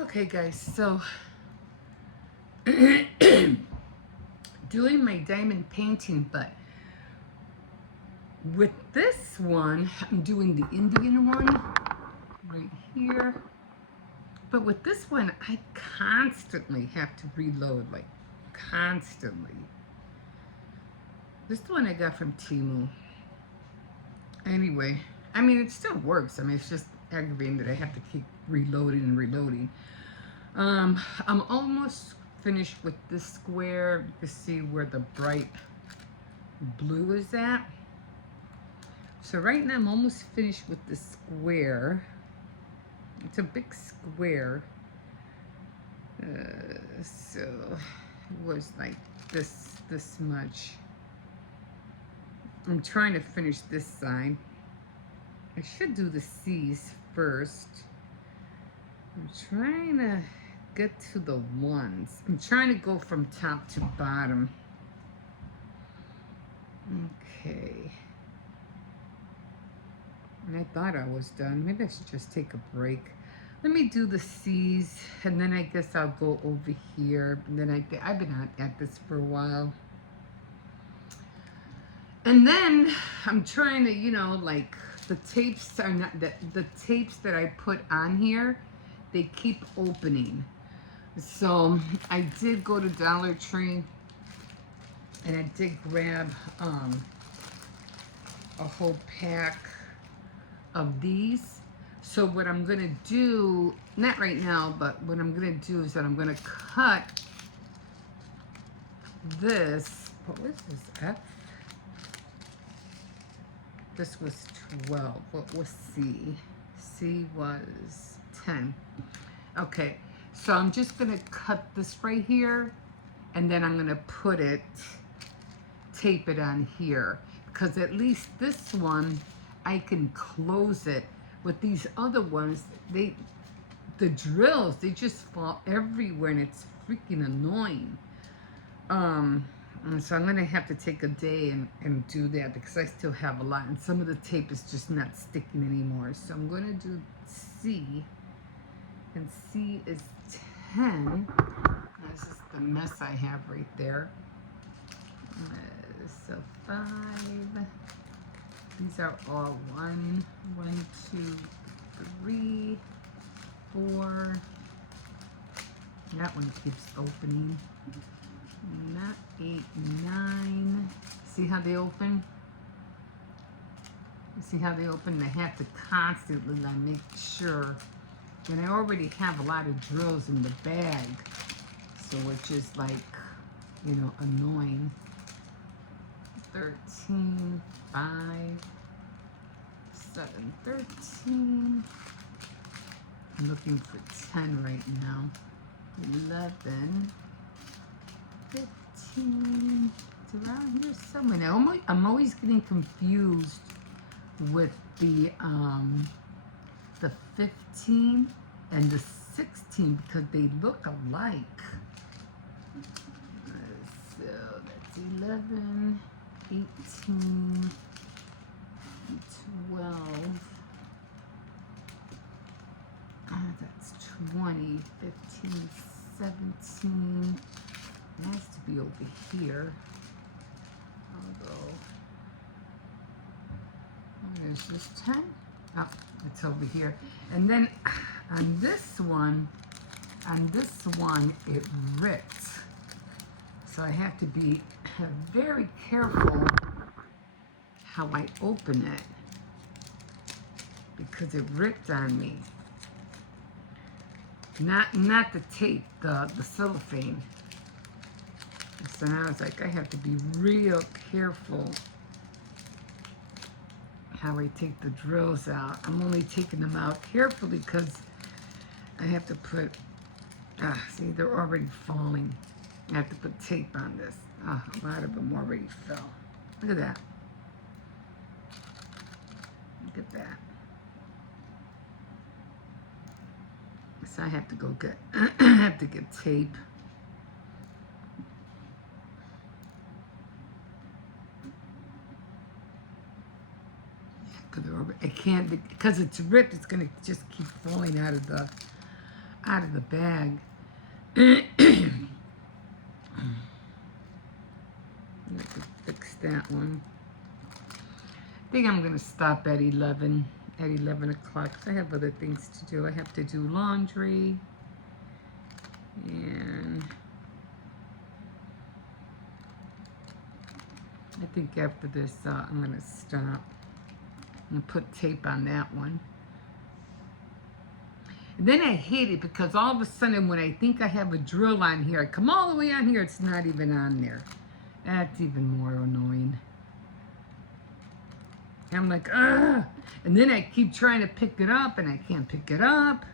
Okay, guys, so doing my diamond painting, but with this one, I'm doing the Indian one right here. But with this one, I constantly have to reload, like constantly. This one I got from Temu. Anyway, I mean, it still works. I mean, it's just aggravating that I have to keep reloading and reloading. I'm almost finished with this square. You can see where the bright blue is at. So right now I'm almost finished with the square. It's a big square. So it was like this much. I'm trying to finish this side. I should do the C's first. I'm trying to get to the ones. I'm trying to go from top to bottom. Okay. And I thought I was done. Maybe I should just take a break. Let me do the C's, and then I guess I'll go over here. And then I've been at this for a while. And then I'm trying to, like the tapes are not, the tapes that I put on here, they keep opening. So I did go to Dollar Tree and I did grab a whole pack of these. So what I'm gonna do, not right now, but what I'm gonna do is that I'm gonna cut this. What was this? F? This was 12. What was C? C was 10. Okay, so I'm just gonna cut this right here, and then I'm gonna put it, tape it on here, because at least this one, I can close it. With these other ones, the drills, they just fall everywhere, and it's freaking annoying. And so I'm gonna have to take a day and do that because I still have a lot, and some of the tape is just not sticking anymore. So I'm gonna do C, and C is 10. This is the mess I have right there. So 5. These are all 1, 2, 3, 4. That one keeps opening. Not 8, 9. See how they open? See how they open? I have to constantly make sure. And I already have a lot of drills in the bag, so it's just like, annoying. 13, 5, 7, 13. I'm looking for 10 right now. 11, 15. It's around here somewhere. Now, I'm always getting confused with the 15 and the 16 because they look alike. So that's 11, 18, 12. That's 20, 15, 17. It has to be over here. Although, there's this 10. Oh, it's over here. And then on this one, it ripped. So I have to be very careful how I open it because it ripped on me. Not the tape, the cellophane. So now it's like I have to be real careful how I take the drills out. I'm only taking them out carefully because I have to put, see, they're already falling. I have to put tape on this. A lot of them already fell. Look at that. Look at that. So I have to go get, I have to get tape. I can't, because it's ripped, it's gonna just keep falling out of the out of the bag. I have to fix that one. I think I'm going to stop at 11 o'clock because I have other things to do. I have to do laundry, and I think after this I'm going to stop. I'm going to put tape on that one. And then I hate it because all of a sudden when I think I have a drill on here, I come all the way on here, it's not even on there. That's even more annoying. I'm like, ugh. And then I keep trying to pick it up and I can't pick it up.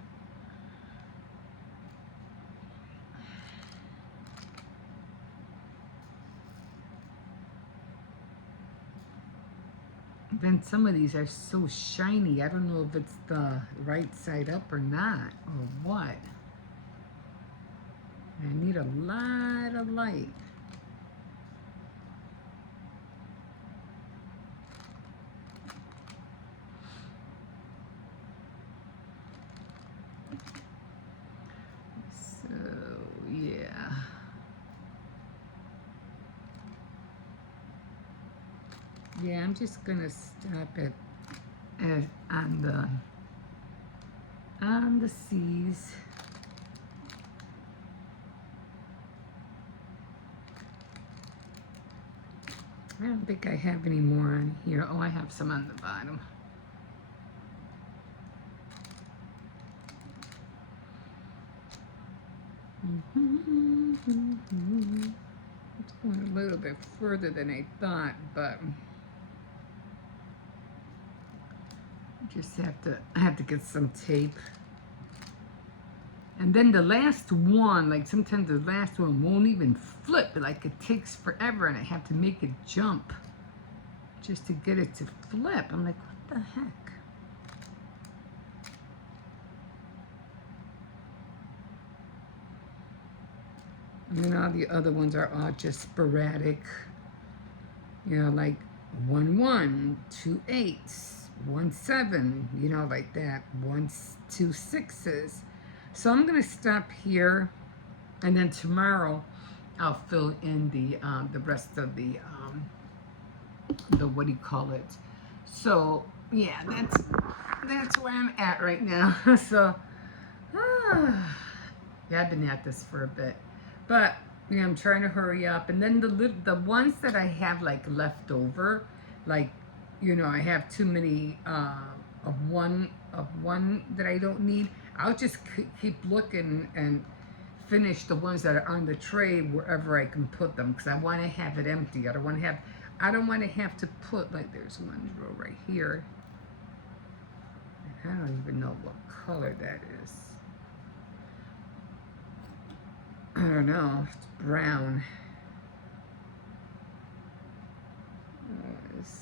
Then some of these are so shiny. I don't know if it's the right side up or not, or what. I need a lot of light. So, yeah. Yeah, I'm just gonna stop it on the C's. I don't think I have any more on here. Oh, I have some on the bottom. It's going a little bit further than I thought, but I have to get some tape. And then the last one, like sometimes the last one won't even flip. Like it takes forever and I have to make it jump just to get it to flip. I'm like, what the heck? And then all the other ones are all just sporadic. You know, like 1 1, 2 8s, 1 7, you know, like that. 1 2 6s. So I'm gonna stop here, and then tomorrow I'll fill in the rest of the what do you call it? So yeah, that's where I'm at right now. So yeah, I've been at this for a bit, but yeah, I'm trying to hurry up. And then the ones that I have like left over, like, you know, I have too many of one that I don't need. I'll just keep looking and finish the ones that are on the tray wherever I can put them, because I want to have it empty. I don't want to have to put, like, there's one row right here. I don't even know what color that is. I don't know. It's brown.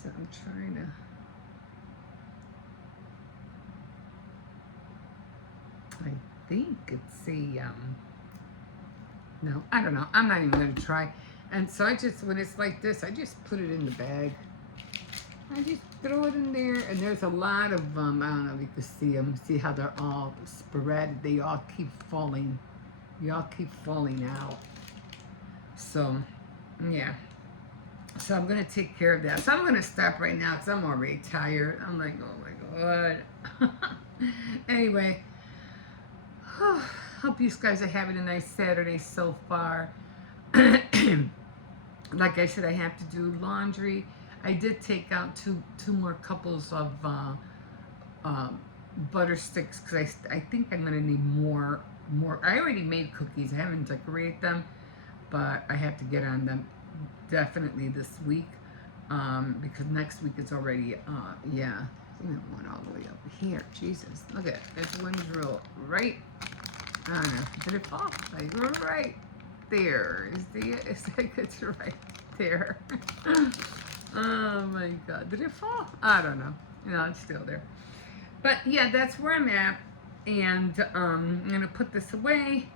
I'm trying to. I think it's a, no, I don't know. I'm not even going to try. And so when it's like this, I just put it in the bag. I just throw it in there, and there's a lot of, I don't know if you can see them. See how they're all sporadic? They all keep falling. You all keep falling out. So, yeah. So I'm going to take care of that. So I'm going to stop right now because I'm already tired. I'm like, oh my God. Anyway. Hope you guys are having a nice Saturday so far. Like I said, I have to do laundry. I did take out two more couples of butter sticks because I think I'm going to need more. I already made cookies. I haven't decorated them, but I have to get on them definitely this week because next week it's already, yeah. I think I went all the way up here. Jesus, look at it. There's one drill right. I don't know. Did it fall? Like right there. It's like it's right there. Oh my God. Did it fall? I don't know. No, it's still there. But yeah, that's where I'm at. And I'm gonna put this away,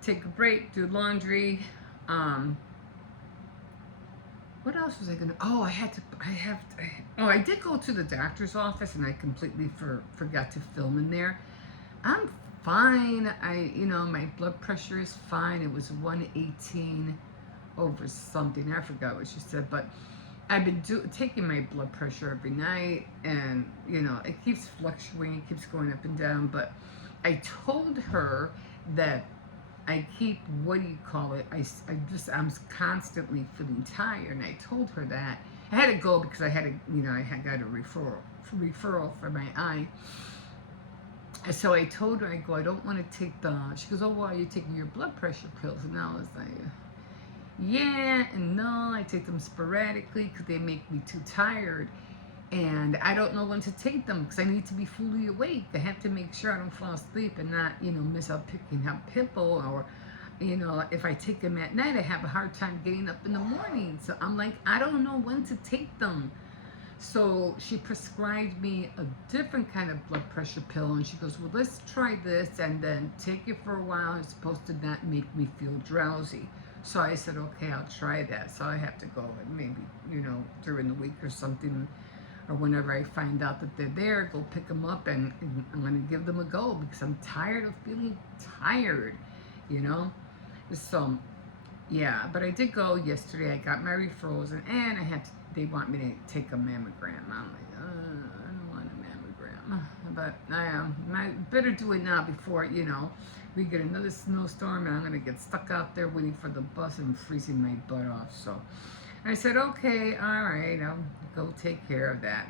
take a break, do laundry. What else was I gonna? Oh, I did go to the doctor's office and I completely forgot to film in there. I'm fine. My blood pressure is fine. It was 118 over something. I forgot what she said, but I've been taking my blood pressure every night, and it keeps fluctuating, it keeps going up and down. But I told her that I keep, what do you call it? I'm constantly feeling tired, and I told her that I had to go because I had got a referral for my eye. And so I told her, I don't want to take she goes, oh, why are you taking your blood pressure pills? And I was like, yeah and no. I take them sporadically because they make me too tired, and I don't know when to take them because I need to be fully awake. I have to make sure I don't fall asleep and not miss out picking up pimple, or if I take them at night I have a hard time getting up in the morning. So I'm like, I don't know when to take them. So she prescribed me a different kind of blood pressure pill, and she goes, well, let's try this and then take it for a while. It's supposed to not make me feel drowsy. So I said, okay, I'll try that. So I have to go, and maybe, during the week or something, or whenever I find out that they're there, go pick them up, and I'm going to give them a go because I'm tired of feeling tired, So, yeah, but I did go yesterday. I got my referrals, and they want me to take a mammogram. I'm like, I don't want a mammogram. But I better do it now before, we get another snowstorm, and I'm going to get stuck out there waiting for the bus and freezing my butt off. So I said, okay, all right, I'll go take care of that.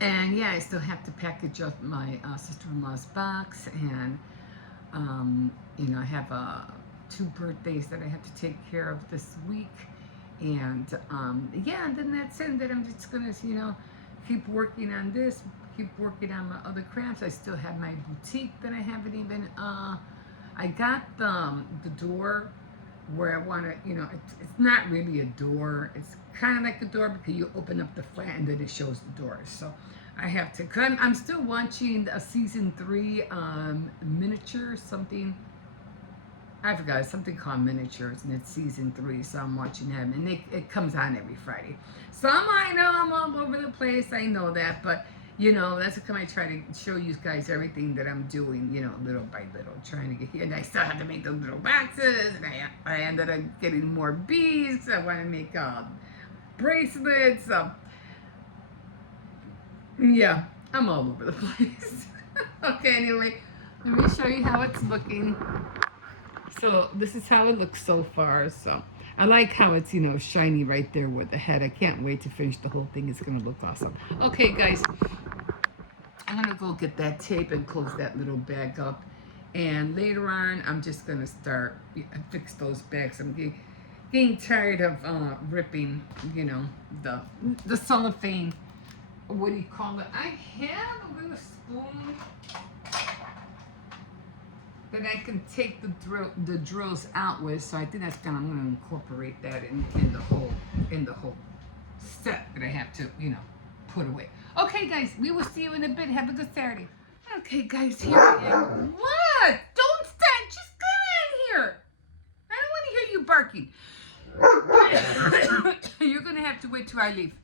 And yeah, I still have to package up my sister-in-law's box, and, I have 2 birthdays that I have to take care of this week. And yeah, and then that's it. And then I'm just going to, keep working on this, keep working on my other crafts. I still have my boutique that I haven't even, I got the door where I want to, it's not really a door. It's kind of like a door because you open up the flat and then it shows the door. So I have to, cause I'm still watching a season 3 miniature something. I forgot, something called Miniatures, and it's season 3, so I'm watching them, and it comes on every Friday. So I know I'm all over the place, I know that, but, that's how I try to show you guys everything that I'm doing, little by little, trying to get here. And I still have to make those little boxes, and I ended up getting more beads. I want to make bracelets. Yeah, I'm all over the place. Okay, anyway, let me show you how it's looking. So this is how it looks so far. So I like how it's, shiny right there with the head. I can't wait to finish the whole thing. It's going to look awesome. Okay, guys, I'm going to go get that tape and close that little bag up. And later on, I'm just going to start, fix those bags. I'm getting tired of ripping, the cellophane. What do you call it? I have a little spoon that I can take the drills out with, so I think I'm going to incorporate that in the whole set that I have to put away. Okay, guys, we will see you in a bit. Have a good Saturday. Okay, guys, here I am. What? Don't stop! Just come in here. I don't want to hear you barking. You're gonna have to wait till I leave.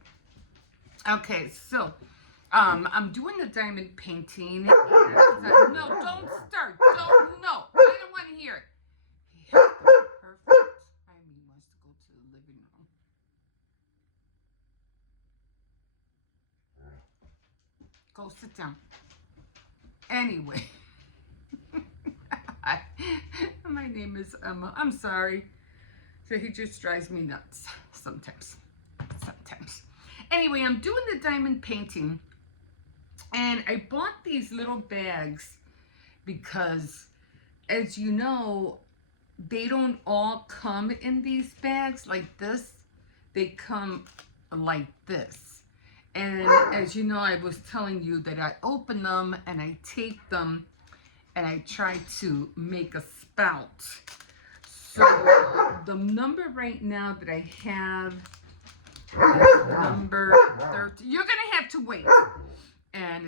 Okay, so I'm doing the diamond painting. No, don't start. No, I don't want to hear it. He has to be perfect. I mean, he wants to go to the living room. Go sit down. Anyway, my name is Emma. I'm sorry. So he just drives me nuts sometimes. Anyway, I'm doing the diamond painting. And I bought these little bags because, as you know, they don't all come in these bags like this. They come like this. And as you know, I was telling you that I open them and I tape them and I try to make a spout. So the number right now that I have is number 13. You're going to have to wait. And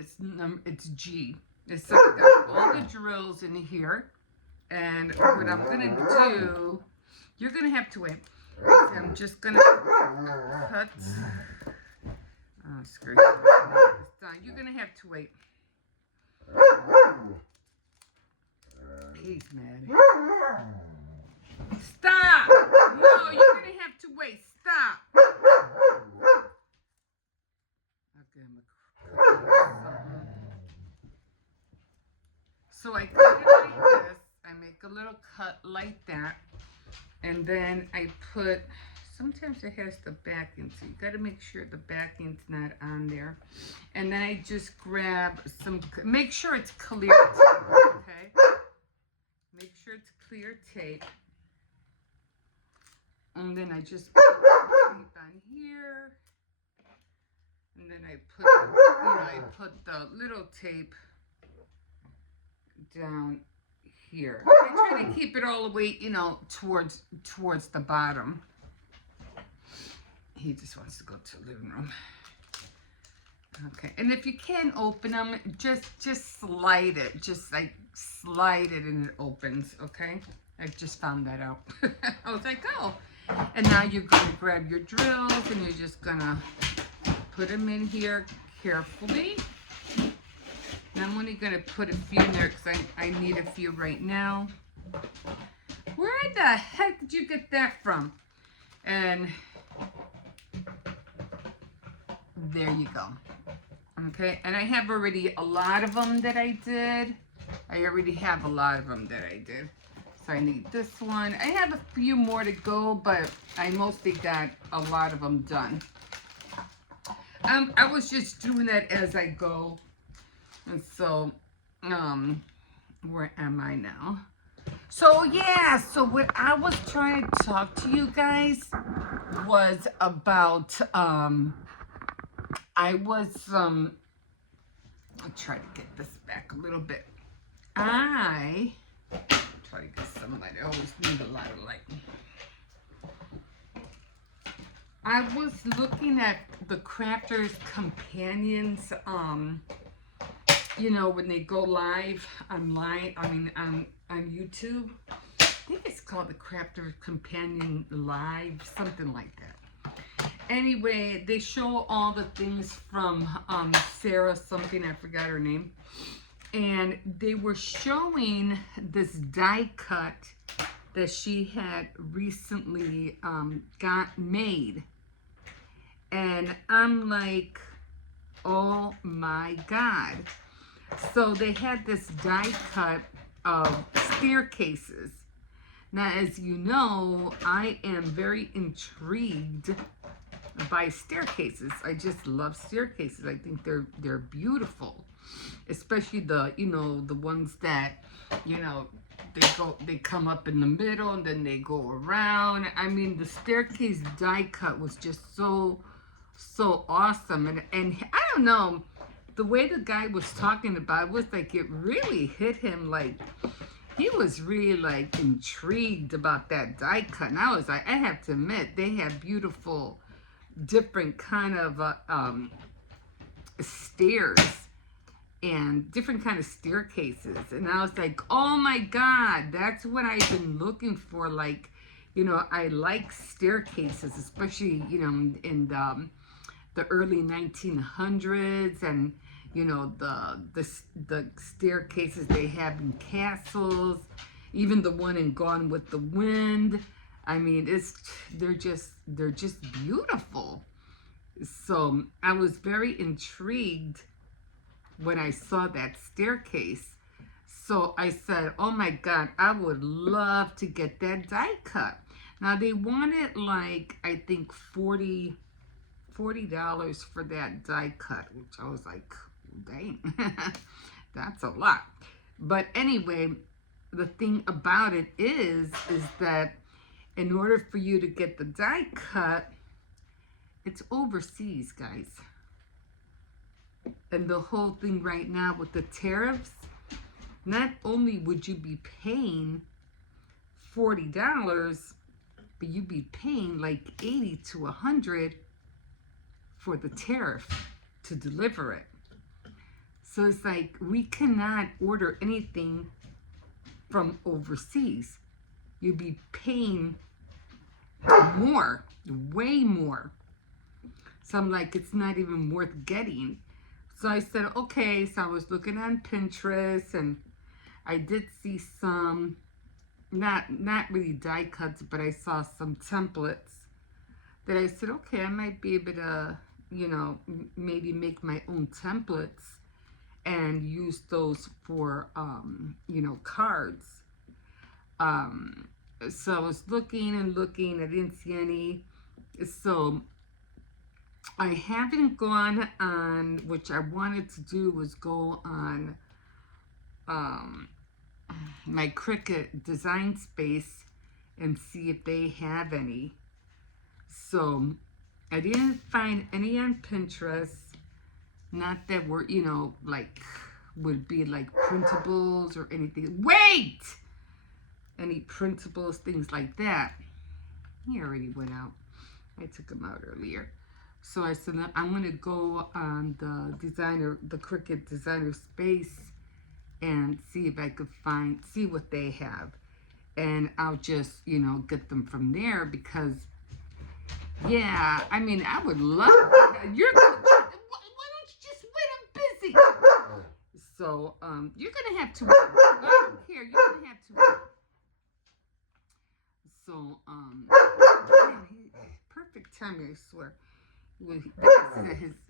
it's G. So I got all the drills in here. And what I'm going to do, you're going to have to wait. I'm just going to cut. Oh, screw it. It's done. You're going to have to wait. He's mad. Stop! No, you're going to have to wait. Stop. I'll give him a cookie. So I cut it like this. I make a little cut like that. And then I put, sometimes it has the back end, so you got to make sure the back end's not on there. And then I just grab some, make sure it's clear tape, okay? Make sure it's clear tape. And then I just put the tape on here. And then I put, I put the little tape down here. I try to keep it all the way, towards the bottom. He just wants to go to the living room. Okay, and if you can open them, just slide it. Just like slide it and it opens, okay? I just found that out. I was like, oh. And now you're going to grab your drills and you're just going to put them in here carefully. And I'm only going to put a few in there because I need a few right now. Where the heck did you get that from? And there you go. Okay, and I have already a lot of them that I did. I already have a lot of them that I did. So I need this one. I have a few more to go, but I mostly got a lot of them done. I was just doing that as I go. And so, where am I now? So, yeah, so what I was trying to talk to you guys was about, I'll try to get this back a little bit. I try to get some light. I always need a lot of light. I was looking at the Crafters Companions, when they go live online, on YouTube. I think it's called the Crafters Companion Live, something like that. Anyway, they show all the things from Sarah something, I forgot her name. And they were showing this die cut that she had recently got made. And I'm like, oh my God. So they had this die cut of staircases. Now, as you know, I am very intrigued by staircases. I just love staircases. I think they're beautiful, especially the the ones that they come up in the middle and then they go around. I mean, the staircase die cut was just so awesome, and I don't know, the way the guy was talking about it was like it really hit him, like he was really like intrigued about that die cut. And I was like, I have to admit, they have beautiful different kind of stairs and different kind of staircases. And I was like, oh my God, that's what I've been looking for. Like, I like staircases, especially, in the early 1900s, and, the staircases they have in castles, even the one in Gone with the Wind. I mean, they're just beautiful. So I was very intrigued when I saw that staircase. So I said, oh my God, I would love to get that die cut. Now they wanted like, I think $40 for that die cut, which I was like, dang, that's a lot. But anyway, the thing about it is that in order for you to get the die cut, it's overseas, guys. And the whole thing right now with the tariffs, not only would you be paying $40, but you'd be paying like $80 to $100 for the tariff to deliver it. So it's like, we cannot order anything from overseas. You'd be paying more, way more. So I'm like, it's not even worth getting. So I said, okay. So I was looking on Pinterest, and I did see some, not really die cuts, but I saw some templates that I said, okay, I might be able to, you know, maybe make my own templates and use those for, you know, cards. So I was looking and looking, I didn't see any. So I haven't gone on, which I wanted to do was go on my Cricut design space and see if they have any. So I didn't find any on Pinterest. Not that were, you know, like would be like printables or anything. Wait! Any printables, things like that. He already went out. I took him out earlier. So I said, I'm going to go on the Cricut designer space and see if I could see what they have. And I'll just, you know, get them from there because, yeah, I mean, I would love, why don't you just wait? I'm busy. So, you're going to have to wait. I don't care. You're going to have to wait. So, man, perfect timing, I swear.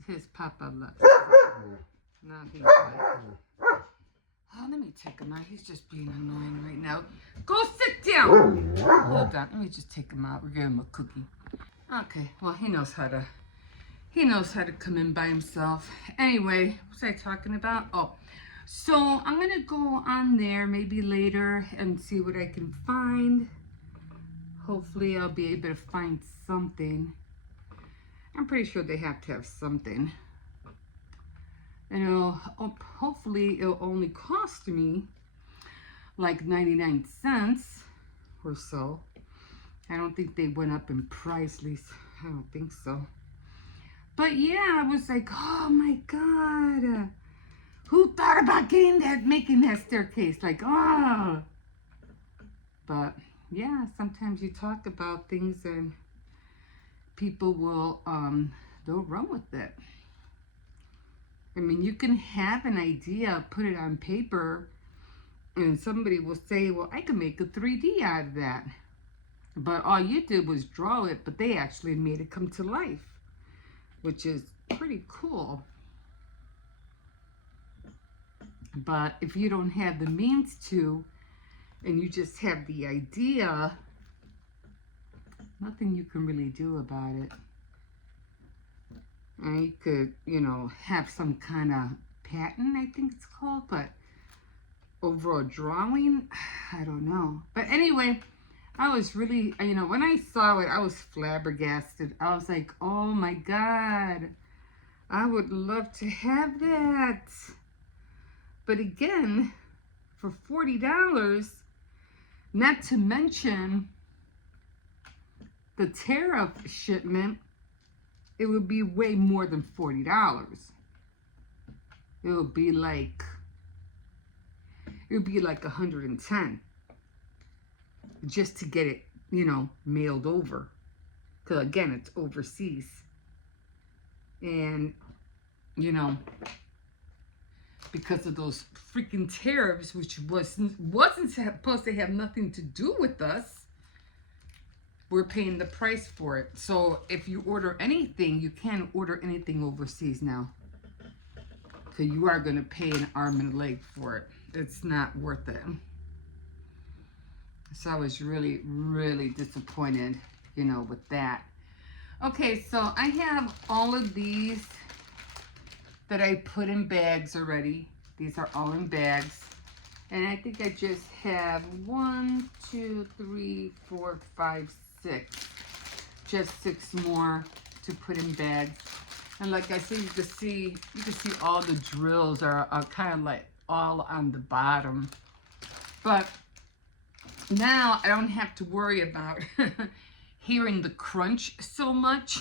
His papa left. Now he's like, oh, let me take him out. He's just being annoying right now. Go sit down. Hold on. Let me just take him out. We're giving him a cookie. Okay. Well, he knows how to come in by himself. Anyway, what was I talking about? Oh, so I'm going to go on there maybe later and see what I can find. Hopefully I'll be able to find something. I'm pretty sure they have to have something. And hopefully it'll only cost me like 99 cents or so. I don't think they went up in price, at least I don't think so. But yeah, I was like, oh my God. Who thought about making that staircase? Like, oh. But yeah, sometimes you talk about things and people will, they'll run with it. I mean, you can have an idea, put it on paper, and somebody will say, well, I can make a 3D out of that. But all you did was draw it, but they actually made it come to life, which is pretty cool. But if you don't have the means to, and you just have the idea, nothing you can really do about it. And you could, you know, have some kind of pattern, I think it's called, but overall drawing, I don't know. But anyway, I was really, you know, when I saw it, I was flabbergasted. I was like, oh my God, I would love to have that. But again, for $40, not to mention the tariff shipment, it would be way more than $40. It would be like 110 just to get it, you know, mailed over. Because again, it's overseas. And, you know, because of those freaking tariffs, which wasn't supposed to have nothing to do with us, we're paying the price for it. So if you order anything, you can't order anything overseas now. So you are going to pay an arm and a leg for it. It's not worth it. So I was really, really disappointed, you know, with that. Okay, so I have all of these that I put in bags already. These are all in bags. And I think I just have 1, 2, 3, 4, 5, 6. Just 6 more to put in bags. And like I said, you can see all the drills are kind of like all on the bottom. But now I don't have to worry about hearing the crunch so much.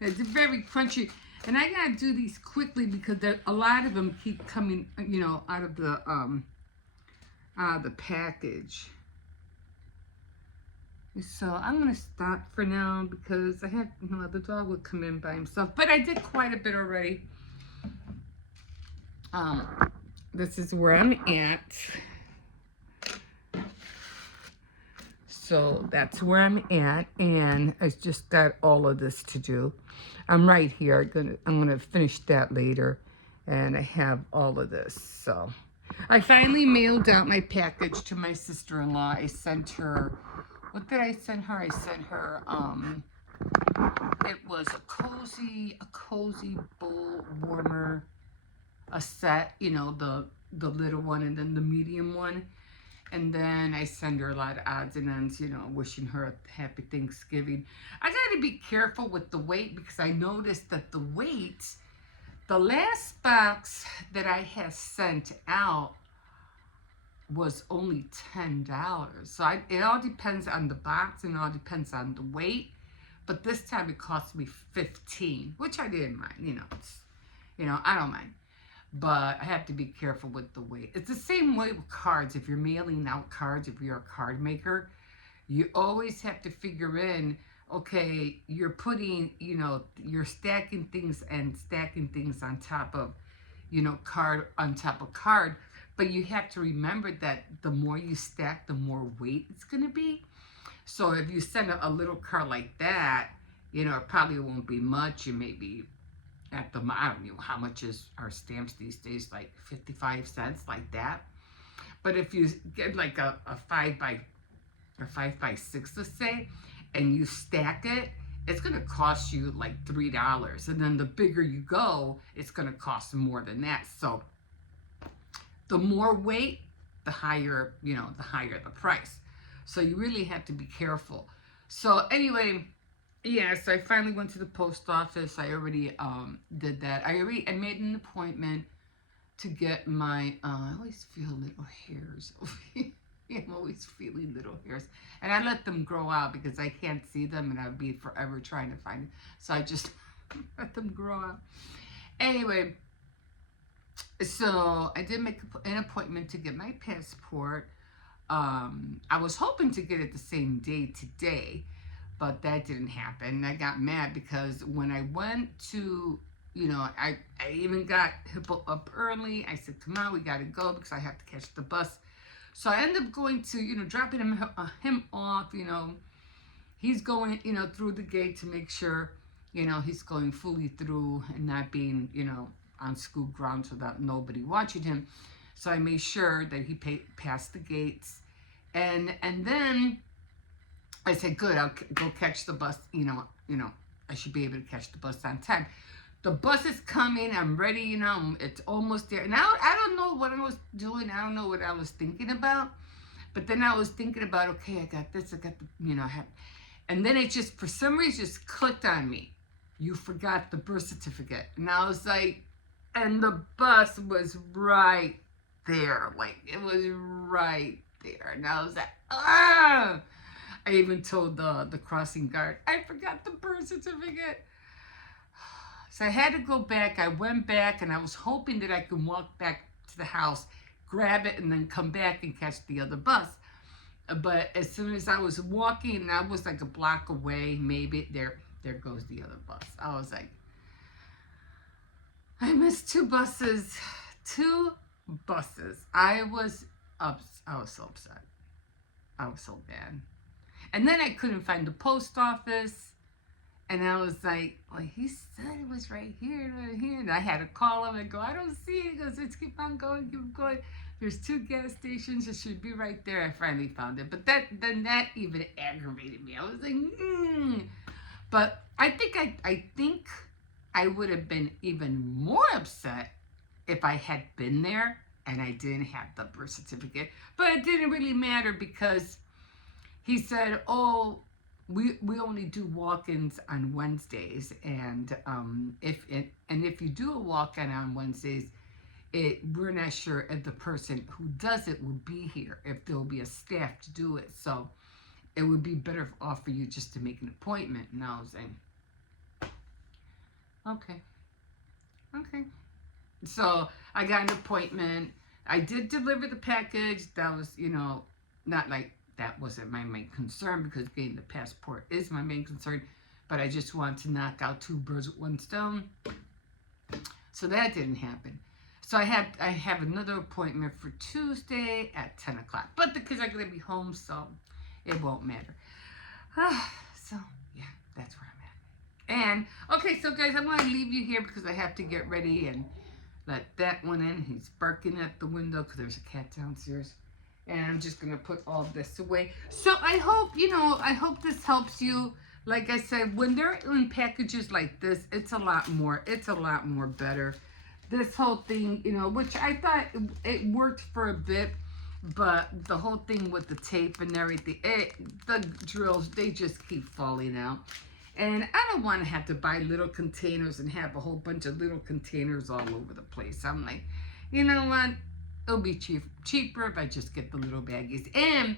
It's very crunchy. And I gotta do these quickly because a lot of them keep coming, you know, out of the package. So I'm gonna stop for now because I had, you know, the dog would come in by himself. But I did quite a bit already. This is where I'm at. So that's where I'm at, and I just got all of this to do. I'm right here. I'm gonna finish that later, and I have all of this. So I finally mailed out my package to my sister-in-law. I sent her. What did I send her? I sent her. It was a cozy bowl warmer, a set. You know, the little one and then the medium one. And then I send her a lot of odds and ends, you know, wishing her a happy Thanksgiving. I got to be careful with the weight because I noticed that the weight, the last box that I had sent out was only $10. So it all depends on the box and it all depends on the weight. But this time it cost me $15, which I didn't mind, you know, I don't mind. But I have to be careful with the weight. It's the same way with cards. If you're mailing out cards, if you're a card maker, you always have to figure in, okay, you're putting, you know, you're stacking things on top of, you know, card on top of card. But you have to remember that the more you stack, the more weight it's going to be. So if you send a little card like that, you know, it probably won't be much. You may be at the, I don't know how much are stamps these days, like 55 cents, like that. But if you get like a 5 by 6, let's say, and you stack it, it's going to cost you like $3. And then the bigger you go, it's going to cost more than that. So the more weight, the higher, you know, the higher the price. So you really have to be careful. So anyway, yeah, so I finally went to the post office. I already did that. I made an appointment to get my, I always feel little hairs. I'm always feeling little hairs. And I let them grow out because I can't see them and I'd be forever trying to find them. So I just let them grow out. Anyway, so I did make an appointment to get my passport. I was hoping to get it the same day today, but that didn't happen. I got mad because when I went to, you know, I even got Hippo up early. I said, come on, we got to go because I have to catch the bus. So I ended up going to, you know, dropping him off, you know. He's going, you know, through the gate to make sure, you know, he's going fully through and not being, you know, on school grounds without nobody watching him. So I made sure that he passed the gates. And then I said, good, I'll go catch the bus. You know, I should be able to catch the bus on time. The bus is coming. I'm ready. You know, it's almost there. Now, I don't know what I was doing. I don't know what I was thinking about. But then I was thinking about, okay, I got this. I got the, you know, and then it just, for some reason, just clicked on me. You forgot the birth certificate. And I was like, and the bus was right there. Like, it was right there. And I was like, ah! I even told the crossing guard, I forgot the birth certificate. So I had to go back. I went back and I was hoping that I could walk back to the house, grab it, and then come back and catch the other bus. But as soon as I was walking, and I was like a block away, maybe, there goes the other bus. I was like, I missed 2 buses. 2 buses. I was so upset. I was so bad. And then I couldn't find the post office. And I was like, well, he said it was right here. And I had to call him and go, I don't see it. He goes, let's keep on going, keep going. There's 2 gas stations. It should be right there. I finally found it. But that even aggravated me. I was like, But I think I would have been even more upset if I had been there and I didn't have the birth certificate. But it didn't really matter because he said, oh, we only do walk-ins on Wednesdays, and if you do a walk-in on Wednesdays, we're not sure if the person who does it will be here, if there will be a staff to do it. So it would be better off for you just to make an appointment. And I was like, okay. So I got an appointment. I did deliver the package. That was, you know, not like that wasn't my main concern because getting the passport is my main concern. But I just wanted to knock out 2 birds with 1 stone. So that didn't happen. So I have another appointment for Tuesday at 10 o'clock. But the kids are going to be home, so it won't matter. So, yeah, that's where I'm at. And, okay, so guys, I'm going to leave you here because I have to get ready and let that one in. He's barking at the window because there's a cat downstairs. And I'm just going to put all this away. So I hope, I hope this helps you. Like I said, when they're in packages like this, it's a lot more better. This whole thing, which I thought it worked for a bit, but the whole thing with the tape and everything, the drills, they just keep falling out. And I don't want to have to buy little containers and have a whole bunch of little containers all over the place. I'm like, you know what? It'll be cheaper if I just get the little baggies. And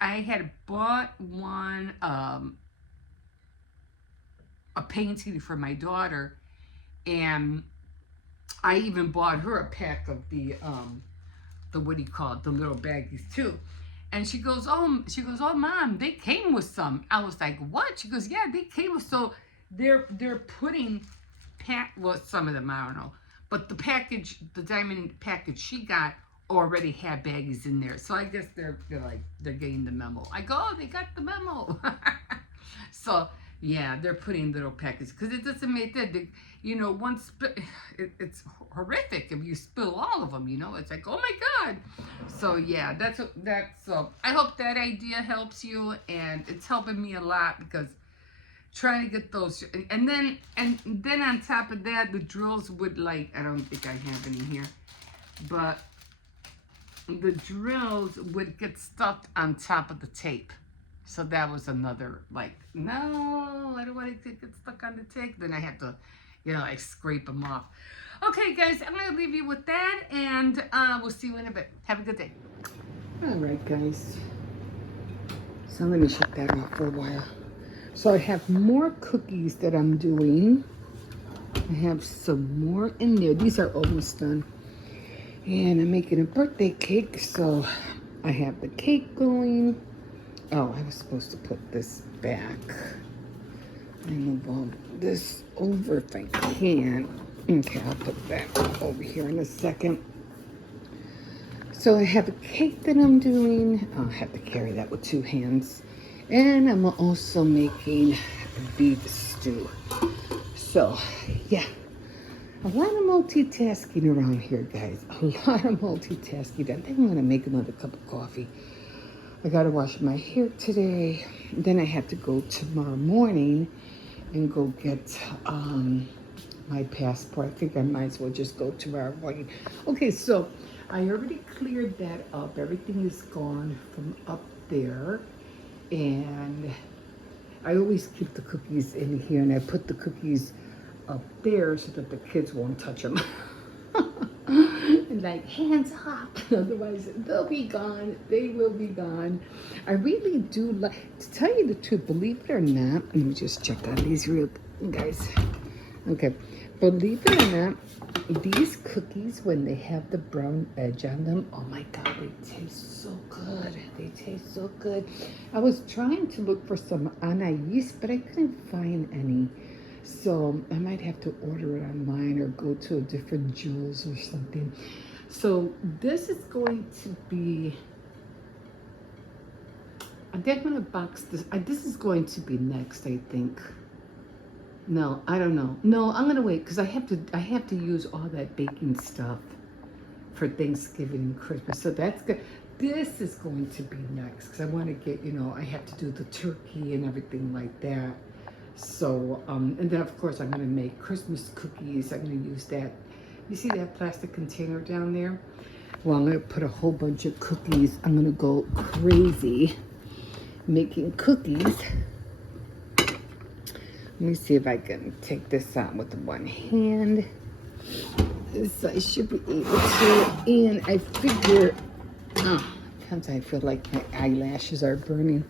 I had bought one, a painting for my daughter, and I even bought her a pack of the what do you call it, the little baggies too. And she goes, oh, Mom, they came with some. I was like, what? She goes, yeah, they came with. So they're putting well, some of them, I don't know, but the package, the diamond package she got already had baggies in there. So I guess they're getting the memo. I go, oh, they got the memo. So yeah, they're putting little packages because it doesn't make that. Once it's horrific if you spill all of them. It's like, oh my God. So yeah, that's. So I hope that idea helps you, and it's helping me a lot because trying to get those, and then on top of that, the drills would I don't think I have any here, but the drills would get stuck on top of the tape. So that was another, no, I don't want to get stuck on the tape. Then I have to, scrape them off. Okay, guys, I'm going to leave you with that, and we'll see you in a bit. Have a good day. All right, guys. So let me shut that off for a while. So I have more cookies that I'm doing. I have some more in there. These are almost done. And I'm making a birthday cake, so I have the cake going. Oh, I was supposed to put this back. I move all this over if I can. Okay, I'll put that over here in a second. So I have a cake that I'm doing. I'll have to carry that with 2 hands. And I'm also making beef stew. So, yeah. A lot of multitasking around here, guys. A lot of multitasking. I think I'm going to make another cup of coffee. I got to wash my hair today. Then I have to go tomorrow morning and go get my passport. I think I might as well just go tomorrow morning. Okay, so I already cleared that up. Everything is gone from up there. And I always keep the cookies in here, and I put the cookies up there so that the kids won't touch them. Like, hands up, otherwise they'll be gone. They will be gone. I really do like, to tell you the truth, believe it or not, let me just check on these real guys. Okay, believe it or not, these cookies, when they have the brown edge on them, oh my God, they taste so good. They taste so good. I was trying to look for some anais, but I couldn't find any. So I might have to order it online or go to a different Jewels or something. So this is going to be, I'm going to box this. This is going to be next, I think. No, I don't know. No, I'm going to wait because I have to use all that baking stuff for Thanksgiving and Christmas. So that's good. This is going to be next because I want to get, I have to do the turkey and everything like that. So, and then of course I'm going to make Christmas cookies. I'm going to use that. You see that plastic container down there? Well, I'm going to put a whole bunch of cookies. I'm going to go crazy making cookies. Let me see if I can take this out with one hand. So I should be able to. And I figure, sometimes I feel like my eyelashes are burning.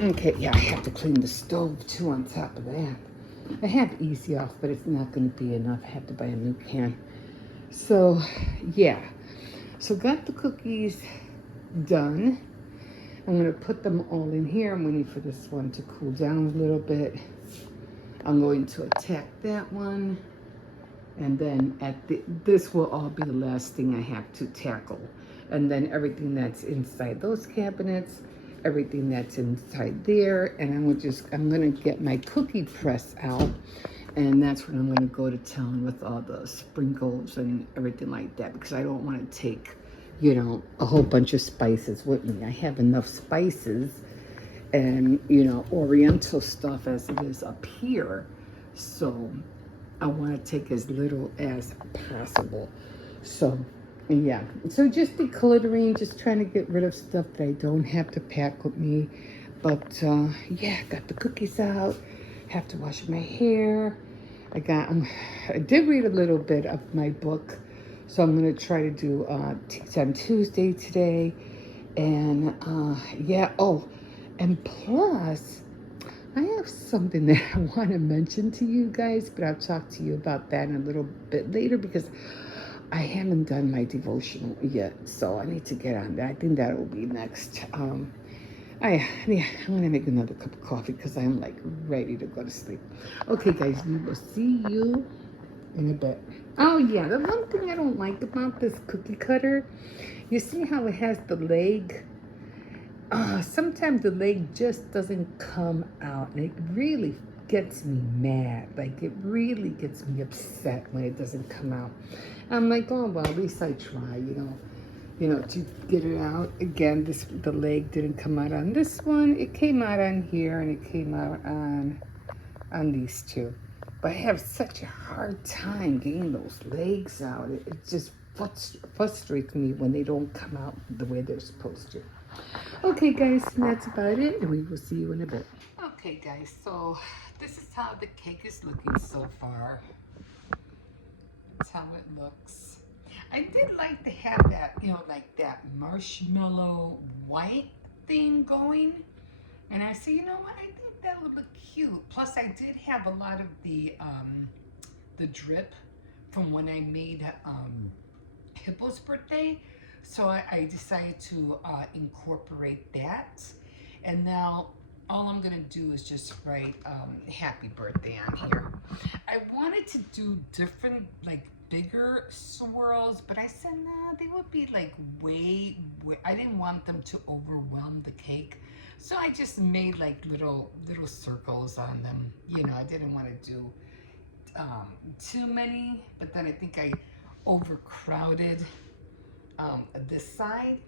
Okay, yeah, I have to clean the stove too on top of that. I have Easy Off, but it's not going to be enough. I have to buy a new can. So, yeah. So got the cookies done. I'm going to put them all in here. I'm waiting for this one to cool down a little bit. I'm going to attack that one. And then this will all be the last thing I have to tackle. and then everything that's inside those cabinets, everything that's inside there, and I'm gonna get my cookie press out, and that's when I'm gonna go to town with all the sprinkles and everything like that, because I don't want to take, you know, a whole bunch of spices with me. I have enough spices and, you know, Oriental stuff as it is up here, so I want to take as little as possible. So yeah, so just decluttering, just trying to get rid of stuff that I don't have to pack with me. But yeah, got the cookies out, have to wash my hair. I did read a little bit of my book, so I'm gonna try to do Tea Time Tuesday today. And yeah, oh, and plus I have something that I want to mention to you guys, but I'll talk to you about that in a little bit later, because I haven't done my devotional yet, so I need to get on that. I think that will be next. Yeah, I'm gonna make another cup of coffee because I'm like ready to go to sleep. Okay, guys, we will see you in a bit. Oh yeah, the one thing I don't like about this cookie cutter, you see how it has the leg? Sometimes the leg just doesn't come out, and it really gets me mad. Like, it really gets me upset when it doesn't come out. I'm like, oh well, at least I try, you know, to get it out. Again, the leg didn't come out on this one. It came out on here, and it came out on these two. But I have such a hard time getting those legs out. It just frustrates me when they don't come out the way they're supposed to. Okay, guys, that's about it, and we will see you in a bit. Okay, guys, so this is how the cake is looking so far. That's how it looks. I did like to have that, you know, like that marshmallow white thing going. And I said, you know what, I think that would look cute. Plus, I did have a lot of the drip from when I made Hippo's birthday. So I decided to incorporate that. And now all I'm gonna do is just write happy birthday on here. I wanted to do different, like bigger swirls, but I said, nah, they would be like way, I didn't want them to overwhelm the cake. So I just made like little circles on them. You know, I didn't want to do too many, but then I think I overcrowded this side.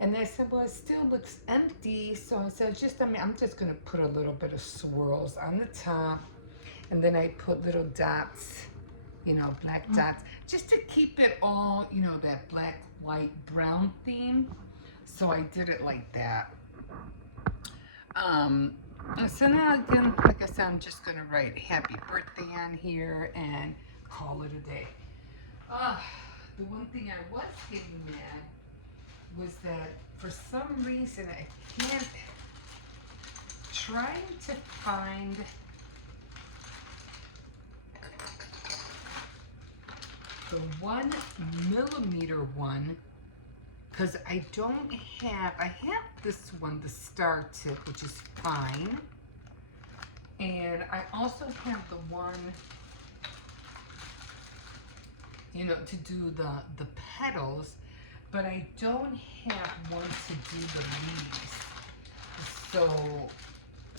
And then I said, well, it still looks empty. So I said, I'm just going to put a little bit of swirls on the top. And then I put little dots, you know, black dots, just to keep it all, you know, that black, white, brown theme. So I did it like that. So now again, like I said, I'm just going to write happy birthday on here and call it a day. The one thing I was getting mad was that for some reason I can't, trying to find the 1 millimeter one, because I have this one, the star tip, which is fine. And I also have the one, you know, to do the petals, but I don't have one to do the leaves. So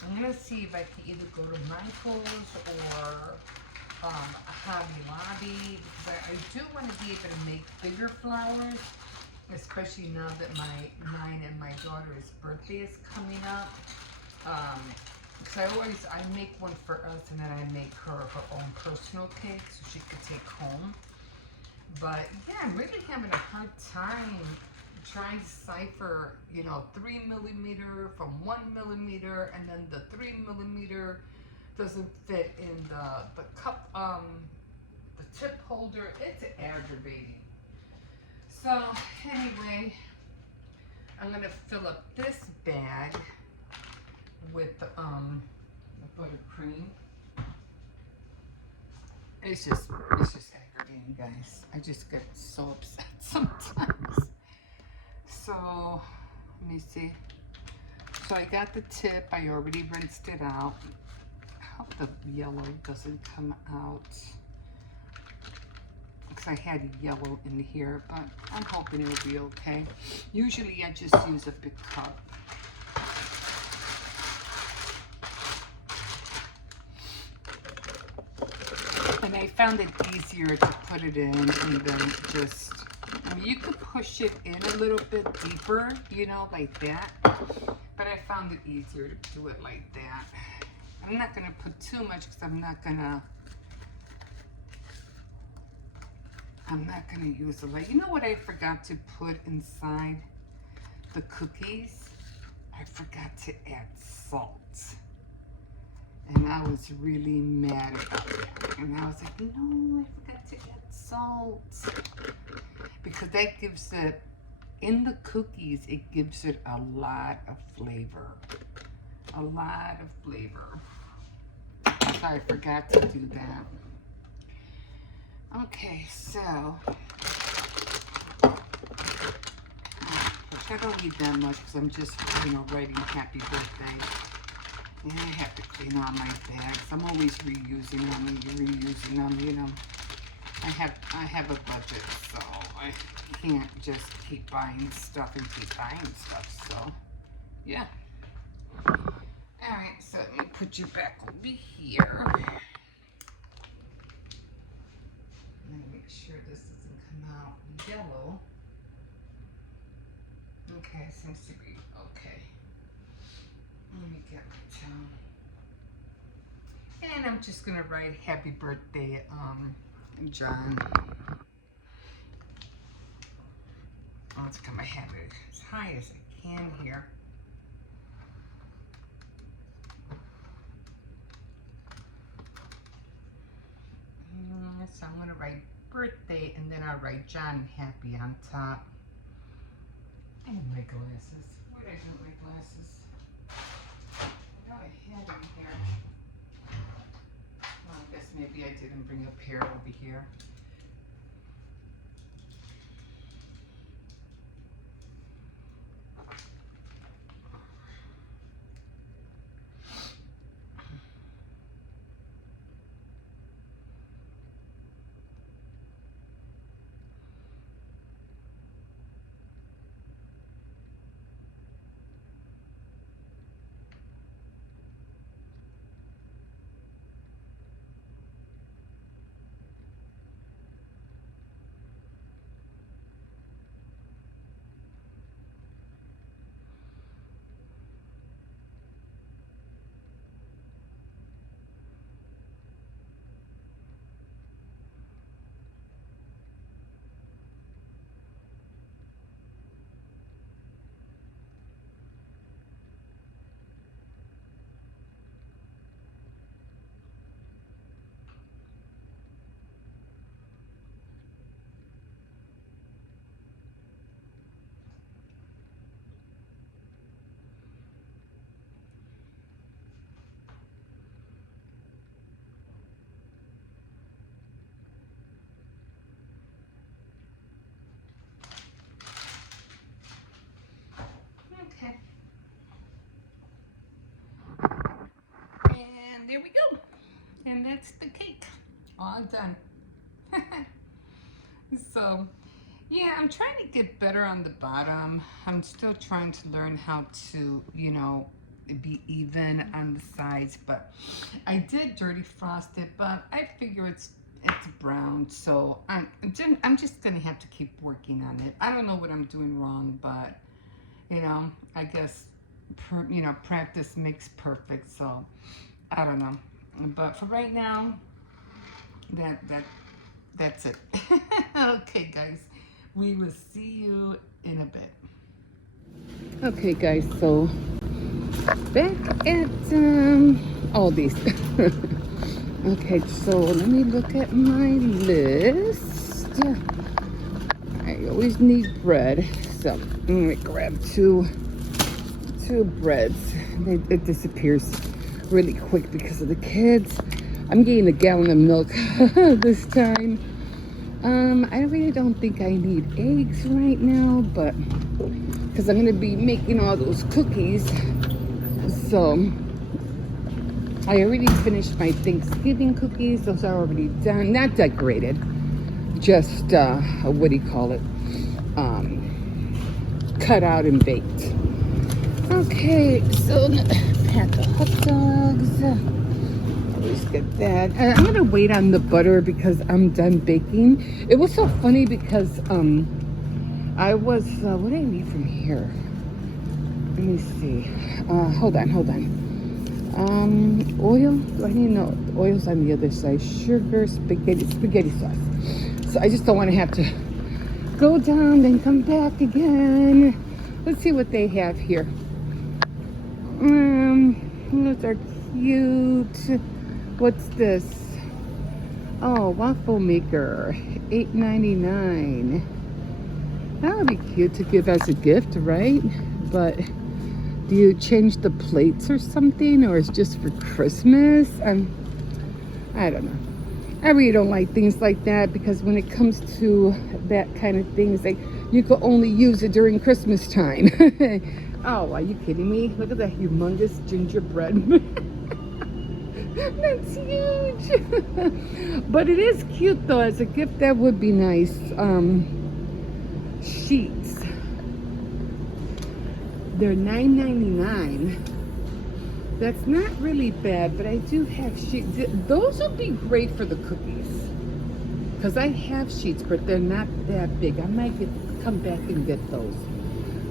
I'm gonna see if I can either go to Michael's or Hobby Lobby, because I do want to be able to make bigger flowers, especially now that mine and my daughter's birthday is coming up. So I make one for us, and then I make her own personal cake so she could take home. But yeah, I'm really having a hard time trying to decipher, you know, 3 millimeter from 1 millimeter, and then the 3 millimeter doesn't fit in the cup, the tip holder. It's aggravating. So anyway, I'm gonna fill up this bag with the buttercream. It's just aggravating, guys. I just get so upset sometimes. So let me see. So I got the tip. I already rinsed it out. I hope the yellow doesn't come out, because because I had yellow in here, but I'm hoping it'll be okay. Usually I just use a big cup. And I found it easier to put it in and then just, I mean, you could push it in a little bit deeper, you know, like that. But I found it easier to do it like that. I'm not going to put too much because I'm not going to use a lot. You know what I forgot to put inside the cookies? I forgot to add salt. And I was really mad about that. And I was like, no, I forgot to add salt. Because that gives it, in the cookies, it gives it a lot of flavor. A lot of flavor. So I forgot to do that. Okay, so. I don't need that much because I'm just, you know, writing happy birthday. And I have to clean all my bags. I'm always reusing them, you know. I have a budget, so I can't just keep buying stuff and keep buying stuff, so yeah. Alright, so let me put you back over here. Let me make sure this doesn't come out yellow. Okay, seems to be okay. Let me get my towel. And I'm just gonna write happy birthday, John. Let's get my head as high as I can here. So I'm gonna write birthday and then I'll write John happy on top. I have my glasses. Where did I put my glasses? I had them here. Well, I guess maybe I didn't bring a pair over here. Okay. And there we go. And that's the cake. All done. So, yeah, I'm trying to get better on the bottom. I'm still trying to learn how to, you know, be even on the sides. But I did dirty frost it, but I figure it's brown. So I'm just going to have to keep working on it. I don't know what I'm doing wrong, but you know, I guess, you know, practice makes perfect, so I don't know. But for right now, that's it. Okay, guys, we will see you in a bit. Okay, guys, so back at Aldie's. Okay, so let me look at my list. I always need bread. So I'm gonna grab two breads. It disappears really quick because of the kids. I'm getting a gallon of milk this time. I really don't think I need eggs right now, but because I'm gonna be making all those cookies. So I already finished my Thanksgiving cookies. Those are already done, not decorated. just, what do you call it? Cut out and baked. Okay, so pack of hot dogs. Always get that. And I'm gonna wait on the butter because I'm done baking. It was so funny because I was what do I need from here? Let me see. Hold on. Oil. Do I need no oil's on the other side? Sugar, spaghetti sauce. So I just don't want to have to go down then come back again. Let's see what they have here. Those are cute. What's this? Oh, waffle maker, $8.99. That would be cute to give as a gift, right? But do you change the plates or something, or it's just for Christmas? I don't know. I really don't like things like that because when it comes to that kind of thing, it's like you could only use it during Christmas time. Oh, are you kidding me? Look at that humongous gingerbread. That's huge. But it is cute though. As a gift, that would be nice. Sheets. They're $9.99. That's not really bad, but I do have sheets. Those would be great for the cookies. Because I have sheets, but they're not that big. I might come back and get those.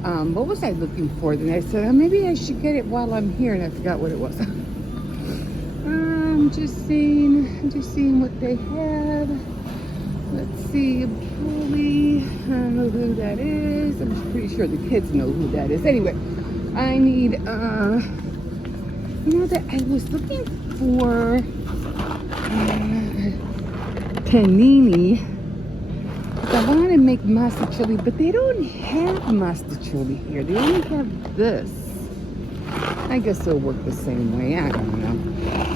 What was I looking for? Then I said, oh, maybe I should get it while I'm here, and I forgot what it was. I'm just seeing what they have. Let's see, Bully. I don't know who that is. I'm pretty sure the kids know who that is. Anyway, I need, you know that I was looking for panini. I want to make masticholi, but they don't have masticholi here. They only have this. I guess it'll work the same way. I don't know.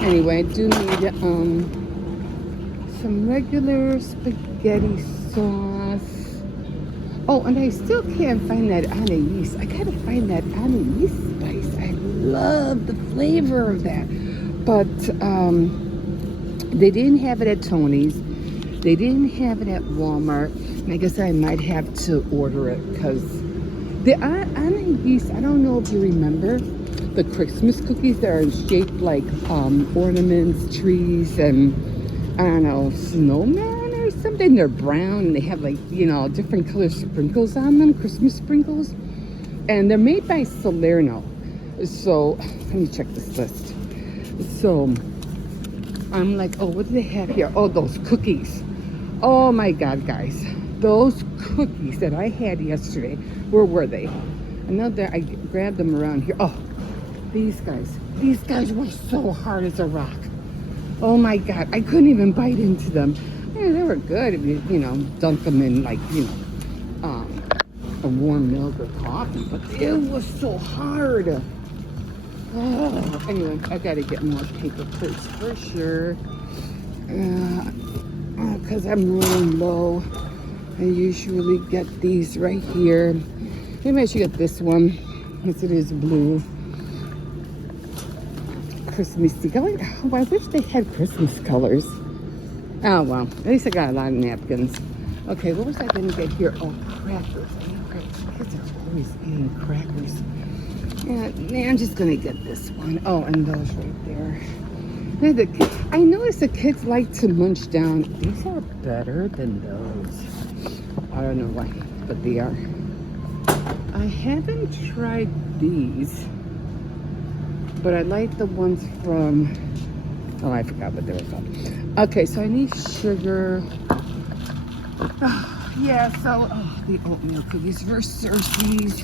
Anyway, I do need some regular spaghetti sauce. Oh, and I still can't find that anise. I gotta find that anise spice. I love the flavor of that. But they didn't have it at Tony's. They didn't have it at Walmart. And I guess I might have to order it because the anise, I don't know if you remember the Christmas cookies that are shaped like ornaments, trees, and I don't know, snowman or something. They're brown and they have like, you know, different color sprinkles on them, Christmas sprinkles. And they're made by Salerno. So, let me check this list. So, I'm like, oh, what do they have here? Oh, those cookies. Oh my God, guys. Those cookies that I had yesterday, where were they? I know that I grabbed them around here. Oh, these guys were so hard as a rock. Oh my God, I couldn't even bite into them. Yeah, they were good if you know, dunk them in like, you know, a warm milk or coffee, but it was so hard. Oh, anyway, I gotta get more paper plates for sure. Because I'm rolling low. I usually get these right here. Maybe I should get this one, because it is blue. Christmassy. Oh, I wish they had Christmas colors. Oh, well. At least I got a lot of napkins. Okay, what was I going to get here? Oh, crackers. Kids are always eating crackers. Yeah, I'm just going to get this one. Oh, and those right there. I noticed the kids like to munch down. These are better than those. I don't know why, but they are. I haven't tried these, but I like the ones from, oh, I forgot what they were called. Okay, so I need sugar. Oh, yeah, so the oatmeal cookies for Cersei's.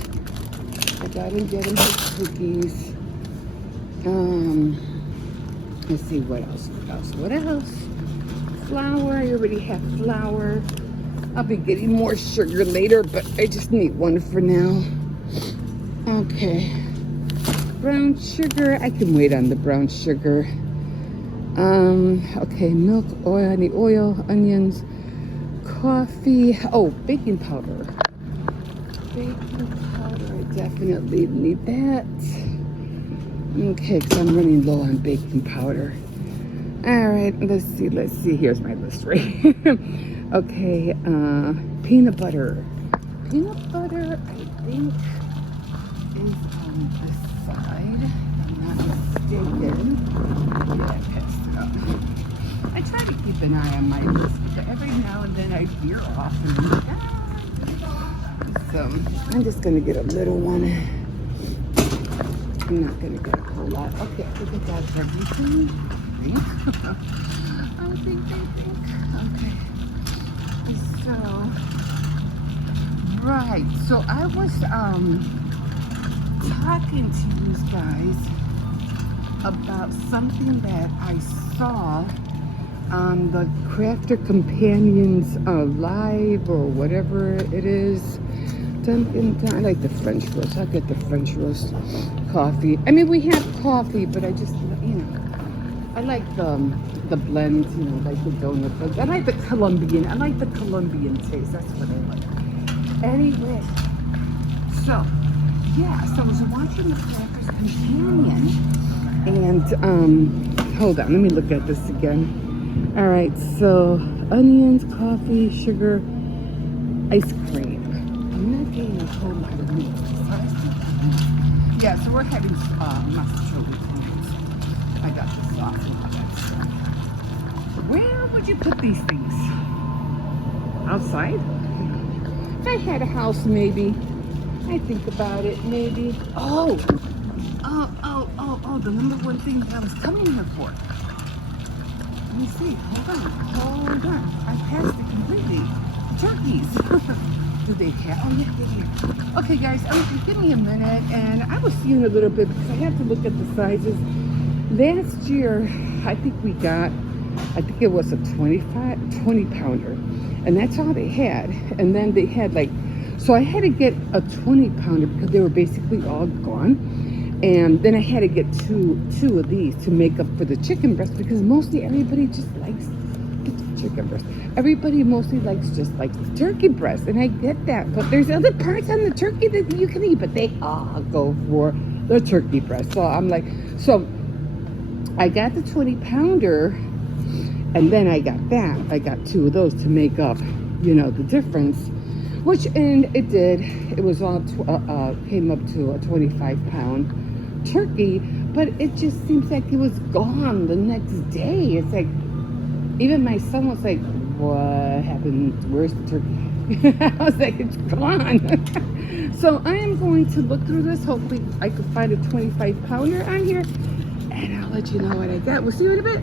I gotta get them for cookies. Let's see what else. Flour, I already have flour. I'll be getting more sugar later, but I just need one for now. Okay. Brown sugar, I can wait on the brown sugar. Okay, milk, oil, I need oil, onions, coffee. Oh, baking powder. I definitely need that. Okay, because I'm running low on baking powder. All right, let's see. Here's my list right here. Okay, peanut butter. Peanut butter, I think, is on this side. If I'm not mistaken. Yeah, I passed it up. I try to keep an eye on my list, but every now and then I veer off and I'm like, so I'm just gonna get a little one. I'm not gonna get a whole lot. Okay, I think I got everything. I think. Okay. So, right. So I was talking to you guys about something that I saw on the Crafter Companions Live or whatever it is. I like the French roast. I'll get the French roast coffee. I mean, we have coffee, but I just, I like the blends, like the donut blends. I like the Colombian. I like the Colombian taste. That's what I like. Anyway, so yeah, so I was watching the Crackers Companion, and hold on, let me look at this again. All right, so onions, coffee, sugar, ice cream. I'm not getting a whole lot of meat. Yeah, so we're having mashed tonight. I got the sauce and all that stuff. Where would you put these things? Outside? If I had a house, maybe. I think about it, maybe. Oh, the number one thing that I was coming here for. Let me see. Hold on. I passed it completely. Turkeys. Do they have? Oh, yeah. Okay, guys, give me a minute. And I was seeing a little bit because I had to look at the sizes. Last year, I think it was a 20 pounder. And that's all they had. And then they had so I had to get a 20 pounder because they were basically all gone. And then I had to get two of these to make up for the chicken breast because mostly everybody just likes the chicken breast. Everybody mostly just likes the turkey breast, and I get that. But there's other parts on the turkey that you can eat, but they all go for the turkey breast. So I'm like, so I got the 20 pounder, and then I got that. I got two of those to make up, the difference. And it did. It was all came up to a 25-pound turkey, but it just seems like it was gone the next day. It's like, even my son was like, what happened? Where's the turkey? I was like, it's gone. So I am going to look through this. Hopefully I can find a 25-pounder on here, and I'll let you know what I got. We'll see you in a bit.